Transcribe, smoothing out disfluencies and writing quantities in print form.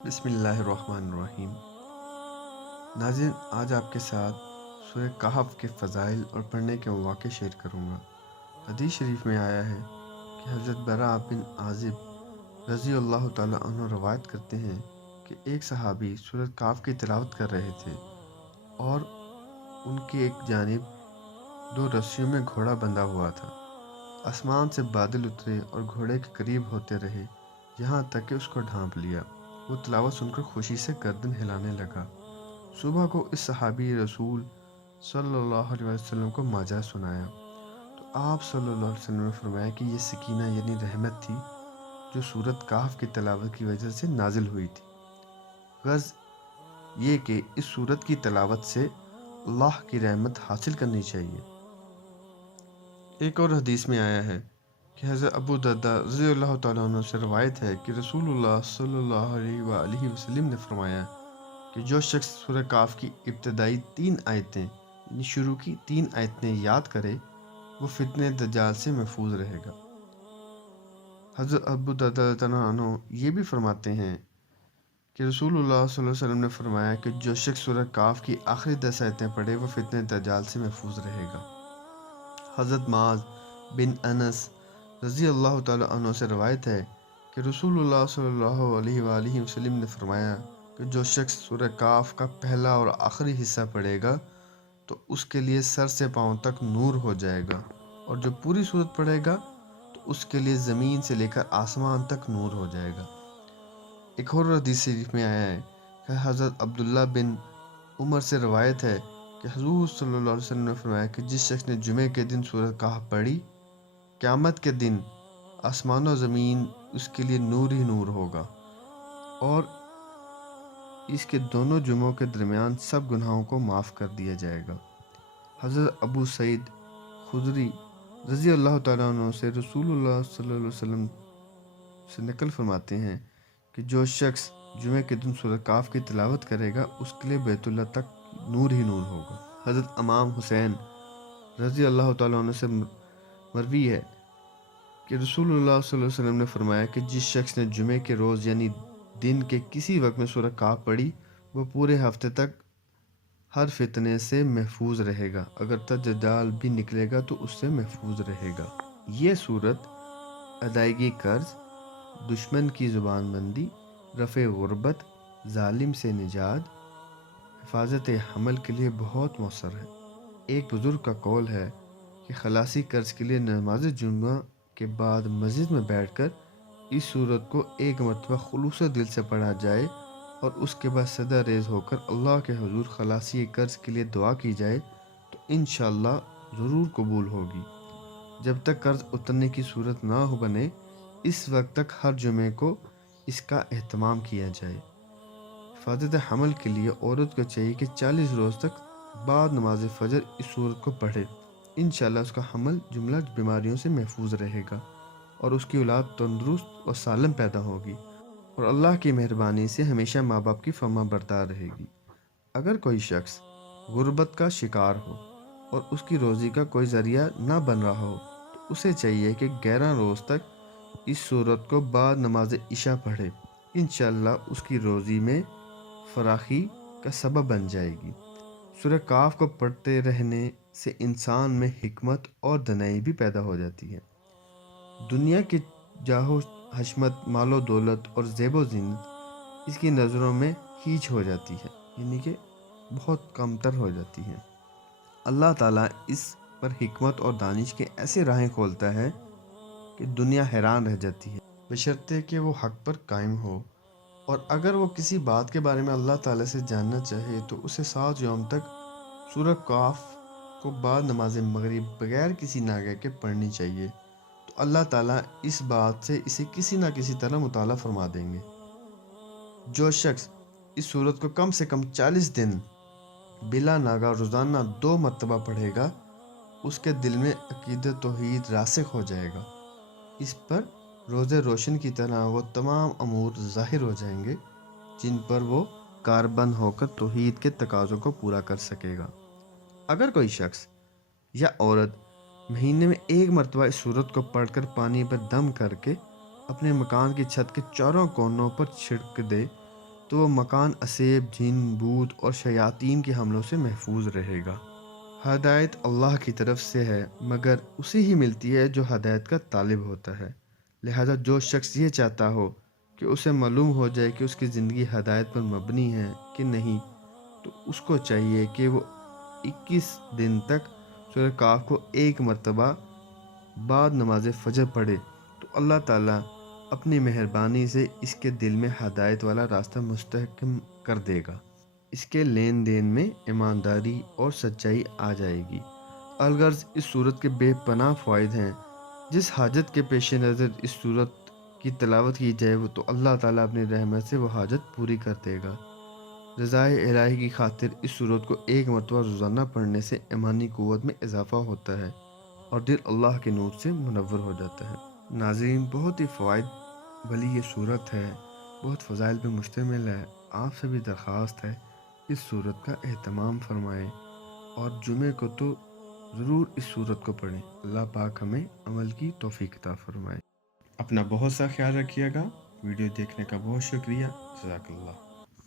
بسم اللہ الرحمن الرحیم۔ ناظرین، آج آپ کے ساتھ سورہ کہف کے فضائل اور پڑھنے کے مواقع شیئر کروں گا۔ حدیث شریف میں آیا ہے کہ حضرت براء بن عازب رضی اللہ تعالیٰ عنہ روایت کرتے ہیں کہ ایک صحابی سورہ کہف کی تلاوت کر رہے تھے اور ان کی ایک جانب 2 رسیوں میں گھوڑا بندھا ہوا تھا۔ آسمان سے بادل اترے اور گھوڑے کے قریب ہوتے رہے یہاں تک کہ اس کو ڈھانپ لیا۔ وہ تلاوت سن کر خوشی سے گردن ہلانے لگا۔ صبح کو اس صحابی رسول صلی اللہ علیہ وسلم کو ماجرا سنایا تو آپ صلی اللہ علیہ وسلم نے فرمایا کہ یہ سکینہ یعنی رحمت تھی جو سورۃ کہف کی تلاوت کی وجہ سے نازل ہوئی تھی۔ غرض یہ کہ اس سورت کی تلاوت سے اللہ کی رحمت حاصل کرنی چاہیے۔ ایک اور حدیث میں آیا ہے کہ حضرت ابو درداء رضی اللہ تعالیٰ عنہ سے روایت ہے کہ رسول اللہ صلی اللہ علیہ وآلہ وسلم نے فرمایا کہ جو شخص سورہ کہف کی ابتدائی 3 آیتیں یعنی شروع کی 3 آیتیں یاد کرے وہ فتنہ دجال سے محفوظ رہے گا۔ حضرت ابو درداء رضی اللہ عنہ یہ بھی فرماتے ہیں کہ رسول اللہ صلی اللہ علیہ وسلم نے فرمایا کہ جو شخص سورہ کہف کی آخری 10 آیتیں پڑھے وہ فتنہ دجال سے محفوظ رہے گا۔ حضرت معاذ بن انس رضی اللہ تعالیٰ عنہ سے روایت ہے کہ رسول اللہ صلی اللہ علیہ وآلہ وسلم نے فرمایا کہ جو شخص سورہ کہف کا پہلا اور آخری حصہ پڑھے گا تو اس کے لیے سر سے پاؤں تک نور ہو جائے گا، اور جو پوری سورت پڑھے گا تو اس کے لیے زمین سے لے کر آسمان تک نور ہو جائے گا۔ ایک اور حدیث شریف میں آیا ہے کہ حضرت عبداللہ بن عمر سے روایت ہے کہ حضور صلی اللہ علیہ وسلم نے فرمایا کہ جس شخص نے جمعے کے دن سورہ کہف پڑھی قیامت کے دن آسمان و زمین اس کے لیے نور ہی نور ہوگا، اور اس کے دونوں جمعوں کے درمیان سب گناہوں کو معاف کر دیا جائے گا۔ حضرت ابو سعید خدری رضی اللہ تعالیٰ عنہ سے رسول اللہ صلی اللہ علیہ وسلم سے نقل فرماتے ہیں کہ جو شخص جمعے کے دن سورہ کہف کی تلاوت کرے گا اس کے لیے بیت اللہ تک نور ہی نور ہوگا۔ حضرت امام حسین رضی اللہ تعالیٰ عنہ سے مروی ہے کہ رسول اللہ صلی اللہ علیہ وسلم نے فرمایا کہ جس شخص نے جمعے کے روز یعنی دن کے کسی وقت میں سورہ کہف پڑھی وہ پورے ہفتے تک ہر فتنے سے محفوظ رہے گا، اگر دجال بھی نکلے گا تو اس سے محفوظ رہے گا۔ یہ سورت ادائیگی قرض، دشمن کی زبان بندی، رفع غربت، ظالم سے نجات، حفاظت حمل کے لیے بہت مؤثر ہے۔ ایک بزرگ کا قول ہے کہ خلاصی قرض کے لیے نماز جمعہ کے بعد مسجد میں بیٹھ کر اس سورت کو 1 مرتبہ خلوص دل سے پڑھا جائے اور اس کے بعد سجدہ ریز ہو کر اللہ کے حضور خلاصی قرض کے لیے دعا کی جائے تو انشاءاللہ ضرور قبول ہوگی۔ جب تک قرض اترنے کی صورت نہ ہو بنے اس وقت تک ہر جمعے کو اس کا اہتمام کیا جائے۔ حفاظت حمل کے لیے عورت کو چاہیے کہ 40 روز تک بعد نماز فجر اس سورت کو پڑھے، انشاءاللہ اس کا حمل جملہ بیماریوں سے محفوظ رہے گا اور اس کی اولاد تندرست اور سالم پیدا ہوگی اور اللہ کی مہربانی سے ہمیشہ ماں باپ کی فرما بردار رہے گی۔ اگر کوئی شخص غربت کا شکار ہو اور اس کی روزی کا کوئی ذریعہ نہ بن رہا ہو تو اسے چاہیے کہ 11 روز تک اس سورت کو بعد نماز عشاء پڑھے، انشاءاللہ اس کی روزی میں فراخی کا سبب بن جائے گی۔ سورہ کہف کو پڑھتے رہنے سے انسان میں حکمت اور دانائی بھی پیدا ہو جاتی ہے۔ دنیا کی جاہ و حشمت، مال و دولت اور زیب و زینت اس کی نظروں میں ہیچ ہو جاتی ہے، یعنی کہ بہت کم تر ہو جاتی ہے۔ اللہ تعالیٰ اس پر حکمت اور دانش کے ایسے راہیں کھولتا ہے کہ دنیا حیران رہ جاتی ہے، بشرطے کہ وہ حق پر قائم ہو، اور اگر وہ کسی بات کے بارے میں اللہ تعالیٰ سے جاننا چاہے تو اسے 7 یوم تک سورہ کہف کو بعد نماز مغرب بغیر کسی ناغہ کے پڑھنی چاہیے، تو اللہ تعالیٰ اس بات سے اسے کسی نہ کسی طرح مطالعہ فرما دیں گے۔ جو شخص اس سورت کو کم سے کم 40 دن بلا ناغہ روزانہ 2 مرتبہ پڑھے گا اس کے دل میں عقیدت توحید راسخ ہو جائے گا، اس پر روز روشن کی طرح وہ تمام امور ظاہر ہو جائیں گے جن پر وہ کاربند ہو کر توحید کے تقاضوں کو پورا کر سکے گا۔ اگر کوئی شخص یا عورت مہینے میں 1 مرتبہ اس سورت کو پڑھ کر پانی پر دم کر کے اپنے مکان کی چھت کے چاروں کونوں پر چھڑک دے تو وہ مکان اسیب، جن، بوت اور شیاطین کے حملوں سے محفوظ رہے گا۔ ہدایت اللہ کی طرف سے ہے، مگر اسی ہی ملتی ہے جو ہدایت کا طالب ہوتا ہے۔ لہذا جو شخص یہ چاہتا ہو کہ اسے معلوم ہو جائے کہ اس کی زندگی ہدایت پر مبنی ہے کہ نہیں، تو اس کو چاہیے کہ وہ 21 دن تک سورہ کہف کو ایک مرتبہ بعد نماز فجر پڑھے، تو اللہ تعالیٰ اپنی مہربانی سے اس کے دل میں ہدایت والا راستہ مستحکم کر دے گا۔ اس کے لین دین میں ایمانداری اور سچائی آ جائے گی۔ الغرض اس صورت کے بے پناہ فوائد ہیں۔ جس حاجت کے پیش نظر اس صورت کی تلاوت کی جائے وہ تو اللہ تعالیٰ اپنی رحمت سے وہ حاجت پوری کر دے گا۔ رضائے الہی کی خاطر اس صورت کو ایک مرتبہ روزانہ پڑھنے سے ایمانی قوت میں اضافہ ہوتا ہے اور دل اللہ کے نور سے منور ہو جاتا ہے۔ ناظرین، بہت ہی فوائد والی یہ صورت ہے، بہت فضائل پہ مشتمل ہے۔ آپ سے بھی درخواست ہے اس صورت کا اہتمام فرمائیں اور جمعے کو تو ضرور اس صورت کو پڑھیں۔ اللہ پاک ہمیں عمل کی توفیق عطا فرمائے۔ اپنا بہت سا خیال رکھیے گا۔ ویڈیو دیکھنے کا بہت شکریہ۔ جزاک اللہ۔